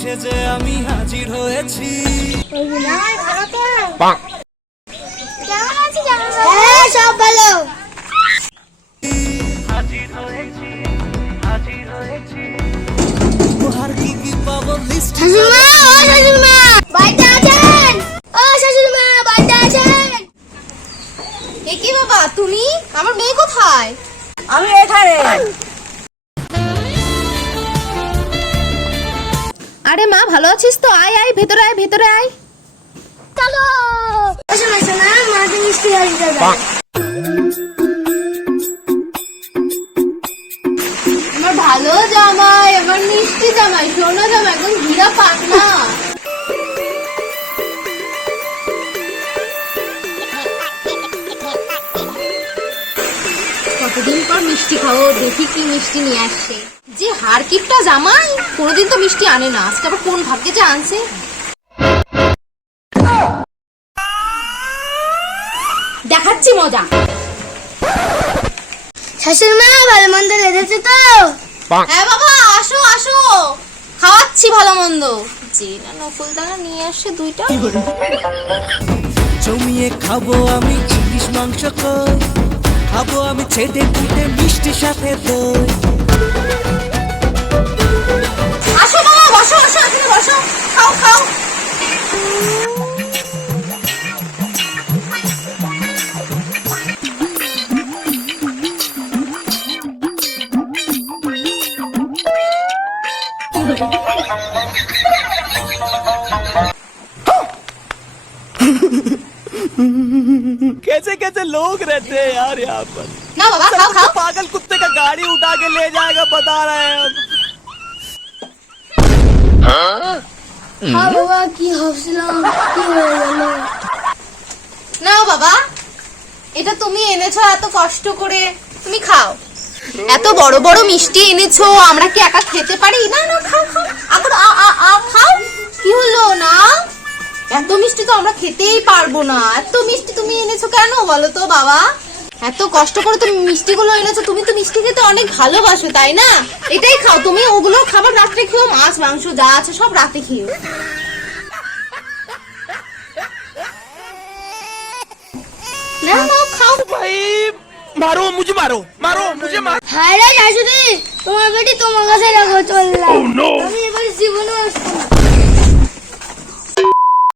সেজে আমি হাজির হয়েছি। হ্যাঁ সব ভালো হাজির হয়েছি হাজির হয়েছি। উপহার কি কি পাবো? লিস্ট শাশুড়িমা ও শাশুড়িমা বাড়িতে আছেন? ও শাশুড়িমা বাড়িতে আছেন? এ কি বাবা তুমি? আমার মেয়ে কোথায়? আমি এখানে। আরে মা ভালো আছিস তো? আয় আয় ভেতরে আয় ভেতরে আয়। চলো। আমার ভালো জামাই আমার মিষ্টি জামাই সোনা জামাই একদম ঘিরা পাটনা কতদিন পর মিষ্টি খাব দেখি কি মিষ্টি নিয়ে আসছে। যে হারকিপটা জামাই কোনোদিন তো মিষ্টি আনে না। আজকে আবার কোন ভাগ্যে যে আনছে? দেখাচ্ছি মজা। শাশুড়িমা ভালো মন্দ লেগেছে তো? হ্যাঁ বাবা আসো আসো। খাওয়াচ্ছি ভালো মন্দ। যে না নকুল দানা নিয়ে আসে দুইটা। জমিয়ে খাব আমি ইলিশ মাংস কই? খাব আমি ছেটে কুটে মিষ্টি সাথে দই। আসো বাবা বসো বসো এখানে বসো। খাও খাও। कैसे कैसे लोग रहते हैं यार यहाँ पर না বাবা খাও খাও पागल कुत्ते का गाड़ी उठा के ले जाएगा बता रहे हैं हम হ্যাঁ বাবা কি ভাবছিলাম কি হয়ে গেল না বাবা এটা তুমি এনেছো এত কষ্ট করে তুমি খাও এত বড় বড় মিষ্টি এনেছো আমরা কি একা খেতে পারি না না খাও খাও এখন আ আ আ খাও কি হলো না এত মিষ্টি তো আমরা খেতেই পারব না। এত মিষ্টি তুমি এনেছো কেন বলো তো বাবা? এত কষ্ট করে তুমি মিষ্টিগুলো এনেছো তুমি তো মিষ্টি খেতে অনেক ভালোবাসো তাই না? এটাই খাও তুমি ওগুলো খাবার রাত্রে খেয়েও মাছ মাংস যা আছে সব রাতে খেয়েও। ভাই মারো মারো মারো মুঝে মারো। হায় রে শাশুড়ি তোমার বেটি তোমার কাছে রাখো চললাম oh, আমি এবার জীবনে আসব